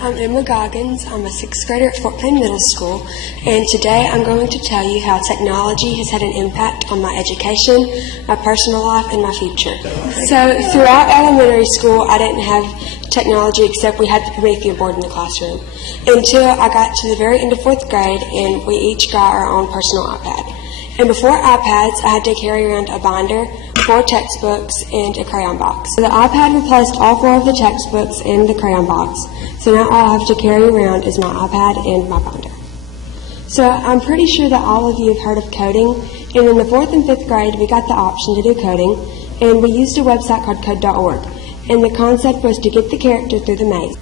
I'm Emma Goggins. I'm a sixth grader at Fort Payne Middle School, and today I'm going to tell you how technology has had an impact on my education, my personal life, and my future. So throughout elementary school, I didn't have technology except we had the Prometheus board in the classroom until I got to the very end of fourth grade, and we each got our own personal iPad. And before iPads, I had to carry around a binder, 4 textbooks, and a crayon box. So the iPad replaced all 4 of the textbooks and the crayon box. So now all I have to carry around is my iPad and my binder. So I'm pretty sure that all of you have heard of coding. And in the 4th and 5th grade, we got the option to do coding. And we used a website called code.org. And the concept was to get the character through the maze.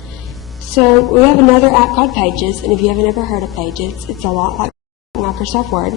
So we have another app called Pages. And if you haven't ever heard of Pages, it's a lot like Microsoft Word.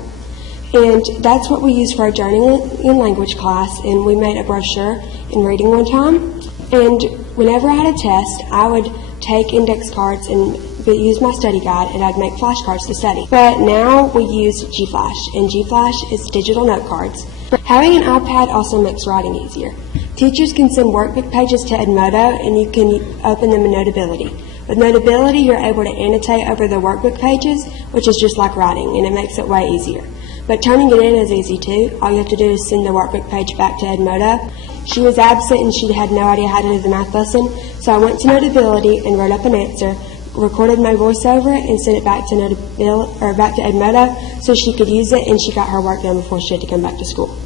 And that's what we used for our journaling in language class, and we made a brochure in reading one time. And whenever I had a test, I would take index cards and use my study guide, and I'd make flashcards to study. But now we use GFlash, and GFlash is digital note cards. Having an iPad also makes writing easier. Teachers can send workbook pages to Edmodo, and you can open them in Notability. With Notability, you're able to annotate over the workbook pages, which is just like writing, and it makes it way easier. But turning it in is easy too. All you have to do is send the workbook page back to Edmodo. She was absent and she had no idea how to do the math lesson, so I went to Notability and wrote up an answer, recorded my voice over it, and sent it back to Edmodo so she could use it, and she got her work done before she had to come back to school.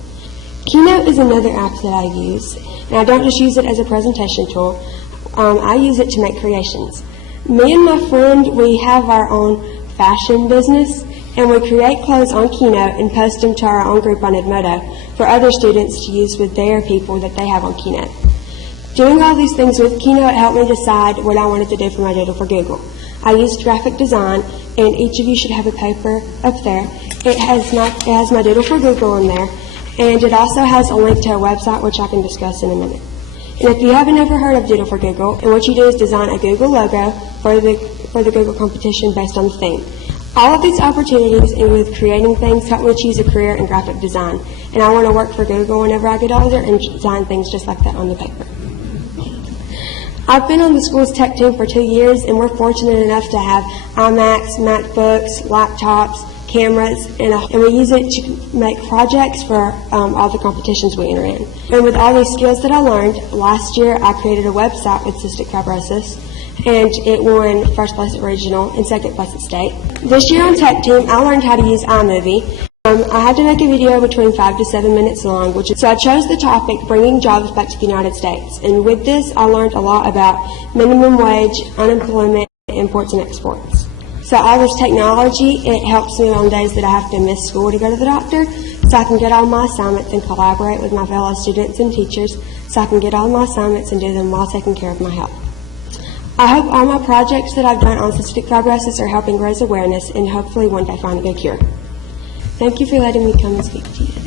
Keynote is another app that I use, and I don't just use it as a presentation tool. I use it to make creations. Me and my friend, we have our own fashion business, and we create clothes on Keynote and post them to our own group on Edmodo for other students to use with their people that they have on Keynote. Doing all these things with Keynote helped me decide what I wanted to do for my Doodle for Google. I used graphic design, and each of you should have a paper up there. It has my Doodle for Google in there, and it also has a link to a website which I can discuss in a minute. And if you haven't ever heard of Doodle for Google, and what you do is design a Google logo for the Google competition based on the theme. All of these opportunities and with creating things help me choose a career in graphic design, and I want to work for Google whenever I get older and design things just like that on the paper. I've been on the school's tech team for 2 years, and we're fortunate enough to have iMacs, MacBooks, laptops, cameras, and we use it to make projects for all the competitions we enter in. And with all these skills that I learned, last year I created a website with cystic fibrosis, and it won first place at regional and second place at state. This year on tech team, I learned how to use iMovie. I had to make a video between 5 to 7 minutes long, so I chose the topic, bringing jobs back to the United States. And with this, I learned a lot about minimum wage, unemployment, imports and exports. So all this technology, it helps me on days that I have to miss school to go to the doctor, so I can get all my assignments and collaborate with my fellow students and teachers, so I can get all my assignments and do them while taking care of my health. I hope all my projects that I've done on cystic fibrosis are helping raise awareness and hopefully one day find a good cure. Thank you for letting me come and speak to you.